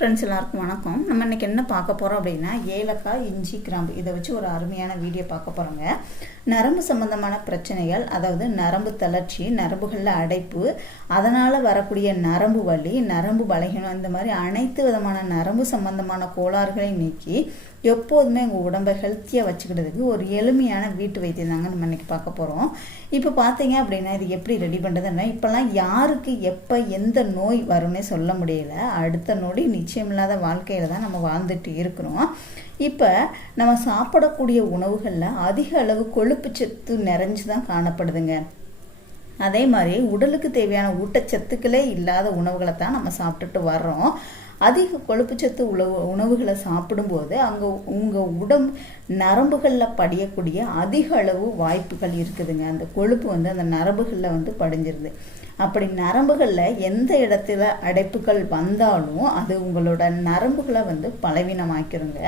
Friends எல்லாருக்கும் வணக்கம். நம்ம இன்றைக்கி என்ன பார்க்க போகிறோம் அப்படின்னா ஏலக்காய் இஞ்சி கிராம்பு. இதை வச்சு ஒரு அருமையான வீடியோ பார்க்க போகிறோங்க நரம்பு சம்பந்தமான பிரச்சனைகள் அதாவது நரம்பு தளர்ச்சி நரம்புகளில் அடைப்பு அதனால் வரக்கூடிய நரம்பு வலி நரம்பு பலகீனம் இந்த மாதிரி அனைத்து விதமான நரம்பு சம்பந்தமான கோளாறுகளை நீக்கி எப்போதுமே உங்கள் உடம்பை ஹெல்த்தியாக வச்சுக்கிறதுக்கு ஒரு எளிமையான வீட்டு வைத்தியம் தாங்க நம்ம இன்றைக்கி பார்க்க போகிறோம் இப்போ பார்த்தீங்க அப்படின்னா இது எப்படி ரெடி பண்ணுறதுன்னா இப்போல்லாம் யாருக்கு எப்போ எந்த நோய் வரும்னே சொல்ல முடியல. அடுத்த நொடி நிச்சயமில்லாத வாழ்க்கையில் தான் நம்ம வாழ்ந்துட்டு இருக்கிறோம். இப்போ நம்ம சாப்பிடக்கூடிய உணவுகளில் அதிக அளவு கொழுப்பு சத்து நிறைஞ்சு தான் காணப்படுதுங்க. அதே மாதிரி உடலுக்கு தேவையான ஊட்டச்சத்துக்களே இல்லாத உணவுகளை தான் நம்ம சாப்பிட்டுட்டு வர்றோம். அதிக கொழுப்புச்சத்து உணவு உணவுகளை சாப்பிடும்போது அங்கே உங்கள் உடம்பு நரம்புகளில் படியக்கூடிய அதிக அளவு வாய்ப்புகள் இருக்குதுங்க. அந்த கொழுப்பு வந்து அந்த நரம்புகளில் வந்து படிஞ்சிருது. அப்படி நரம்புகளில் எந்த இடத்துல அடைப்புகள் வந்தாலும் அது உங்களோட நரம்புகளை வந்து பலவீனமாக்கிருங்க.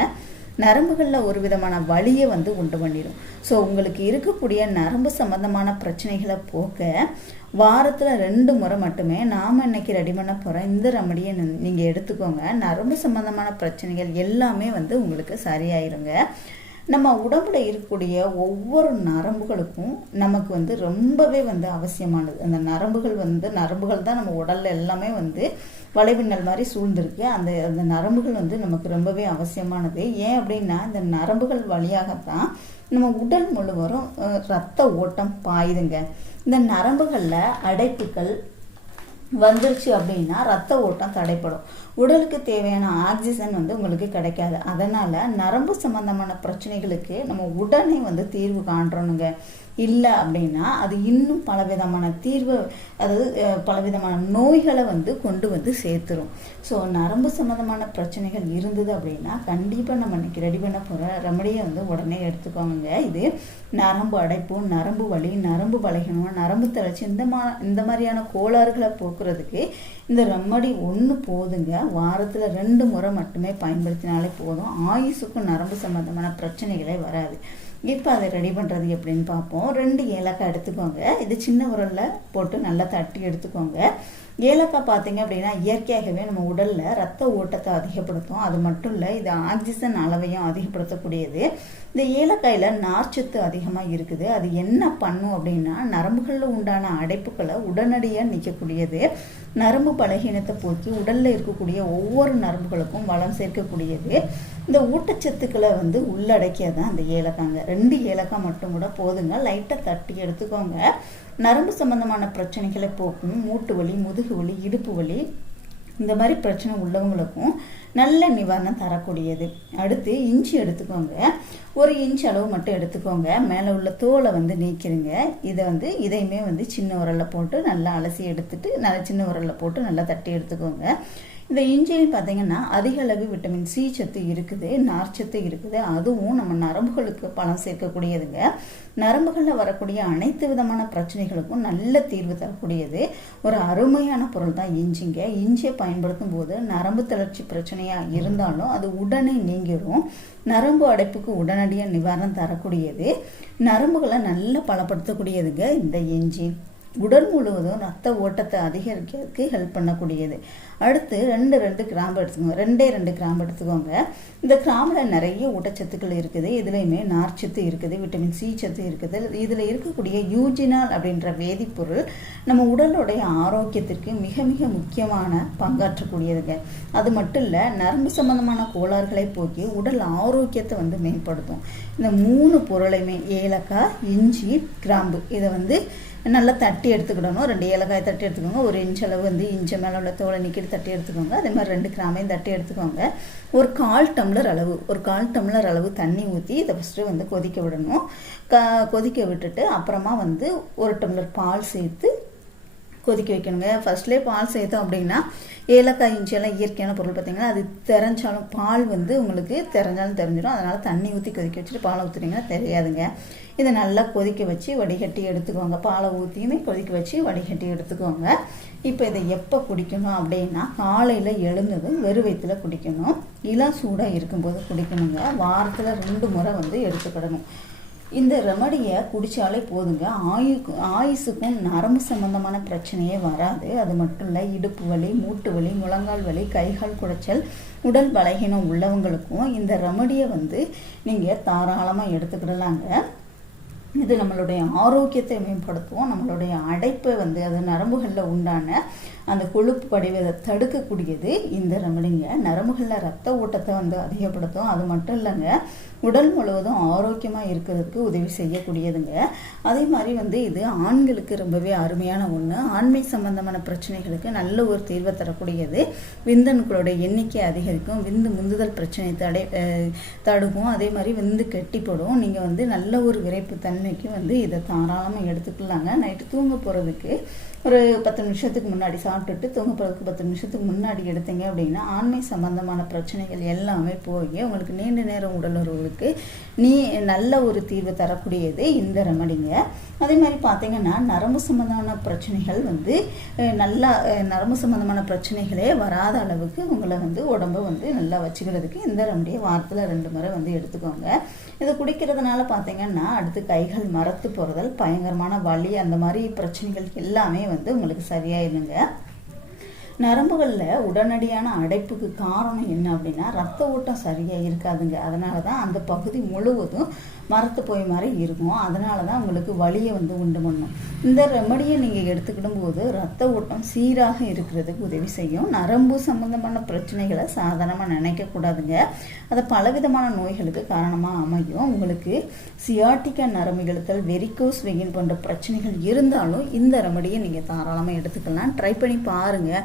நரம்புகளில் ஒரு விதமான வலியை வந்து உண்டு பண்ணிடும் ஸோ உங்களுக்கு இருக்கக்கூடிய நரம்பு சம்மந்தமான பிரச்சனைகளை போக்க வாரத்தில் ரெண்டு முறை மட்டுமே நாம் இன்னைக்கு ரெடி பண்ண போகிற இந்த ரெமடியை நீங்கள் எடுத்துக்கோங்க. நரம்பு சம்மந்தமான பிரச்சனைகள் எல்லாமே வந்து உங்களுக்கு சரியாயிருங்க. நம்ம உடம்புல இருக்கக்கூடிய ஒவ்வொரு நரம்புகளுக்கும் நமக்கு வந்து ரொம்பவே வந்து அவசியமானது. அந்த நரம்புகள் வந்து நரம்புகள் தான் நம்ம உடலில் எல்லாமே வந்து வளைவின்னல் மாதிரி சூழ்ந்திருக்கு. அந்த அந்த நரம்புகள் வந்து நமக்கு ரொம்பவே அவசியமானது. ஏன் அப்படின்னா இந்த நரம்புகள் வழியாகத்தான் நம்ம உடல் முழுவதும் ரத்த ஓட்டம் பாயுதுங்க. இந்த நரம்புகளில் அடைப்புகள் வந்துருச்சு அப்படின்னா ரத்த ஓட்டம் தடைப்படும். உடலுக்கு தேவையான ஆக்சிஜன் வந்து உங்களுக்கு கிடைக்காது. அதனால் நரம்பு சம்மந்தமான பிரச்சனைகளுக்கு நம்ம உடனே வந்து தீர்வு காண்றணுங்க. இல்லை அப்படின்னா அது இன்னும் பலவிதமான தீர்வு அதாவது பலவிதமான நோய்களை வந்து கொண்டு வந்து சேர்த்துரும். ஸோ நரம்பு சம்மந்தமான பிரச்சனைகள் இருந்தது அப்படின்னா கண்டிப்பாக நம்ம இன்னைக்கு ரெடி பண்ண போகிற ரெமடியை வந்து உடனே எடுத்துக்கோங்க. இது நரம்பு அடைப்பு நரம்பு வலி நரம்பு பலகீனம் நரம்பு தளர்ச்சி இந்த மா இந்த மாதிரியான கோளாறுகளை போக்குறதுக்கு இந்த ரெமடி ஒன்று போதுங்க. வாரத்தில் ரெண்டு முறை மட்டுமே பயன்படுத்தினாலே போதும். ஆயுசுக்கும் நரம்பு சம்மந்தமான பிரச்சனைகளே வராது. இப்போ அதை ரெடி பண்ணுறது எப்படின்னு பார்ப்போம். ரெண்டு ஏலக்காய் எடுத்துக்கோங்க. இது சின்ன உரலில் போட்டு நல்லா தட்டி எடுத்துக்கோங்க. ஏலக்காய் பார்த்தீங்க அப்படின்னா இயற்கையாகவே நம்ம உடலில் ரத்த ஓட்டத்தை அதிகப்படுத்தும். அது மட்டும் இல்லை இது ஆக்சிஜன் அளவையும் அதிகப்படுத்தக்கூடியது. இந்த ஏலக்காயில் நார்ச்சத்து அதிகமாக இருக்குது. அது என்ன பண்ணும் அப்படின்னா நரம்புகளில் உண்டான அடைப்புகளை உடனடியாக நிற்கக்கூடியது நரம்பு பலகீனத்தை போக்கி உடலில் இருக்கக்கூடிய ஒவ்வொரு நரம்புகளுக்கும் வளம் சேர்க்கக்கூடியது. இந்த ஊட்டச்சத்துக்களை வந்து உள்ளடக்கியதான் அந்த ஏலக்காங்க. ரெண்டு ஏலக்காய் மட்டும் கூட போதுங்க. லைட்டாக தட்டி எடுத்துக்கோங்க. நரம்பு சம்பந்தமான பிரச்சனைகளை போக்கும் மூட்டு வலி முதுகு வலி இடுப்பு வலி இந்த மாதிரி பிரச்சனை உள்ளவங்களுக்கும் நல்ல நிவாரணம் தரக்கூடியது. அடுத்து இஞ்சி எடுத்துக்கோங்க. ஒரு இன்ச் அளவு மட்டும் எடுத்துக்கோங்க. மேலே உள்ள தோலை வந்து நீக்கிருங்க. இதை வந்து இதையுமே வந்து சின்ன உரலில் போட்டு நல்லா அலசி எடுத்துட்டு நல்லா சின்ன உரலில் போட்டு நல்லா தட்டி எடுத்துக்கோங்க. இந்த இஞ்சியும் பார்த்தீங்கன்னா அதிக அளவு விட்டமின் சி சத்து இருக்குது நார்ச்சத்து இருக்குது. அதுவும் நம்ம நரம்புகளுக்கு பலம் சேர்க்கக்கூடியதுங்க. நரம்புகளில் வரக்கூடிய அனைத்து விதமான பிரச்சனைகளுக்கும் நல்ல தீர்வு தரக்கூடியது. ஒரு அருமையான பொருள் தான் இஞ்சிங்க. இஞ்சியை பயன்படுத்தும் போது நரம்பு தளர்ச்சி பிரச்சனையாக இருந்தாலும் அது உடனே நீங்கிடும் நரம்பு அடைப்புக்கு உடனடியாக நிவாரணம் தரக்கூடியது. நரம்புகளை நல்லா பலப்படுத்தக்கூடியதுங்க இந்த இஞ்சி. உடல் முழுவதும் ரத்த ஓட்டத்தை அதிகரிக்கிறதுக்கு ஹெல்ப் பண்ணக்கூடியது. அடுத்து ரெண்டு ரெண்டு கிராம்பு எடுத்துக்கோங்க. ரெண்டே ரெண்டு கிராம்பு எடுத்துக்கோங்க. இந்த கிராம்பில் நிறைய ஊட்டச்சத்துக்கள் இருக்குது. இதுலேயுமே நார்ச்சத்து இருக்குது விட்டமின் சி சத்து இருக்குது. இதில் இருக்கக்கூடிய யூஜினால் அப்படின்ற வேதிப்பொருள் நம்ம உடலுடைய ஆரோக்கியத்திற்கு மிக மிக முக்கியமான பங்காற்றக்கூடியதுங்க. அது மட்டும் இல்லை நரம்பு சம்பந்தமான கோளாறுகளை போக்கி உடல் ஆரோக்கியத்தை வந்து மேம்படுத்தும். இந்த மூணு பொருளையுமே ஏலக்காய் இஞ்சி கிராம்பு இதை வந்து நல்லா தட்டி தட்டி எடுத்துக்கிடணும். ரெண்டு ஏலக்காய் தட்டி எடுத்துக்கோங்க. ஒரு இன்ச் அளவு வந்து இன்ச்சு மேலே உள்ள தோலை நிக்கிட்டு தட்டி எடுத்துக்கோங்க. அதே மாதிரி ரெண்டு கிராமையும் தட்டி எடுத்துக்கோங்க. ஒரு கால் டம்ளர் அளவு ஒரு கால் டம்ளர் அளவு தண்ணி ஊற்றி இதை ஃபஸ்ட்டு வந்து கொதிக்க விடணும். க கொதிக்க விட்டுட்டு அப்புறமா வந்து ஒரு டம்ளர் பால் சேர்த்து கொதிக்க வைக்கணுங்க. ஃபர்ஸ்ட்லேயே பால் சேர்த்தோம் அப்படின்னா ஏலக்காய் இஞ்சியெல்லாம் இயற்கையான பொருள் பார்த்தீங்கன்னா அது தெரிஞ்சாலும் பால் வந்து உங்களுக்கு தெரிஞ்சாலும் தெரிஞ்சிடும் அதனால் தண்ணி ஊற்றி கொதிக்க வச்சுட்டு பாலை ஊற்றுனீங்கன்னா தெரியாதுங்க. இதை நல்லா கொதிக்க வச்சு வடிகட்டி எடுத்துக்கோங்க. பாலை ஊற்றியுமே கொதிக்க வச்சு வடிகட்டி எடுத்துக்கோங்க. இப்போ இதை எப்போ குடிக்கணும் அப்படின்னா காலையில் எழுந்ததும் வெறு வயிற்றுல குடிக்கணும். இளம் சூடாக இருக்கும்போது குடிக்கணுங்க. வாரத்தில் ரெண்டு முறை வந்து எடுத்துக்கிடணும். இந்த ரெமடியை குடித்தாலே போதுங்க. ஆயு ஆயுசுக்கும் நரம்பு சம்பந்தமான பிரச்சனையே வராது. அது மட்டும் இல்லை இடுப்பு வலி மூட்டு வலி முழங்கால் வலி கைகால் குடைச்சல் உடல் பலகீனம் உள்ளவங்களுக்கும் இந்த ரெமடியை வந்து நீங்கள் தாராளமாக எடுத்துக்கிடலாங்க. இது நம்மளுடைய ஆரோக்கியத்தை மேம்படுத்தும். நம்மளுடைய அடைப்பை வந்து அது நரம்புகளில் உண்டான அந்த கொழுப்பு படிவதை தடுக்கக்கூடியது இந்த ரெமடிங்க நரம்புகளில் ரத்த ஓட்டத்தை வந்து அதிகப்படுத்தும். அது மட்டும் இல்லைங்க உடல் முழுவதும் ஆரோக்கியமாக இருக்கிறதுக்கு உதவி செய்யக்கூடியதுங்க. அதே மாதிரி வந்து இது ஆண்களுக்கு ரொம்பவே அருமையான ஒன்று ஆண்மை சம்பந்தமான பிரச்சனைகளுக்கு நல்ல ஒரு தீர்வை தரக்கூடியது. விந்தணுக்களோட எண்ணிக்கை அதிகரிக்கும். விந்து முந்துதல் பிரச்சனை தடை தடுக்கும். அதே மாதிரி விந்து கெட்டிப்படும். நீங்கள் வந்து நல்ல ஒரு விரைப்பு தன்மைக்கு வந்து இதை தாராளமாக எடுத்துக்கலாங்க. நைட்டு தூங்க போகிறதுக்கு ஒரு பத்து நிமிஷத்துக்கு முன்னாடி சாப்பிட்டுட்டு தூங்க போகிறதுக்கு பத்து நிமிஷத்துக்கு முன்னாடி எடுத்தீங்க அப்படின்னா ஆண்மை சம்பந்தமான பிரச்சனைகள் எல்லாமே போய் உங்களுக்கு நீண்ட நேரம் உடலுறவுகளுக்கு நீ நல்ல ஒரு தீர்வு தரக்கூடியது இந்த ரெமடிங்க. அதே மாதிரி பார்த்தீங்கன்னா நரம்பு சம்மந்தமான பிரச்சனைகள் வந்து நல்லா நரம்பு சம்மந்தமான பிரச்சனைகளே வராத அளவுக்கு உங்களை வந்து உடம்பை வந்து நல்லா வச்சுக்கிறதுக்கு இந்த ரெமடியை வாரத்தில் ரெண்டு முறை வந்து எடுத்துக்கோங்க. இதை குடிக்கிறதுனால பார்த்தீங்கன்னா அடுத்து கைகள் மரத்து போகிறதல் பயங்கரமான வலி அந்த மாதிரி பிரச்சனைகள் எல்லாமே வந்து உங்களுக்கு சரியாயிருங்க நரம்புகளில் உடனடியான அடைப்புக்கு காரணம் என்ன அப்படின்னா ரத்த ஓட்டம் சரியாக இருக்காதுங்க. அதனால தான் அந்த பகுதி முழுவதும் மரத்து போய் மாதிரி இருக்கும். அதனால தான் உங்களுக்கு வலியை வந்து உண்டு பண்ணும். இந்த ரெமடியை நீங்கள் எடுத்துக்கிடும் போது ரத்த ஓட்டம் சீராக இருக்கிறதுக்கு உதவி செய்யும். நரம்பு சம்பந்தமான பிரச்சனைகளை சாதாரணமாக நினைக்கக்கூடாதுங்க. அதை பலவிதமான நோய்களுக்கு காரணமாக அமையும். உங்களுக்கு சியாட்டிக்கா நரம்பு இழுத்தல் வெரிகோஸ் வெயின் போன்ற பிரச்சனைகள் இருந்தாலும் இந்த ரெமடியை நீங்கள் தாராளமாக எடுத்துக்கலாம். ட்ரை பண்ணி பாருங்கள்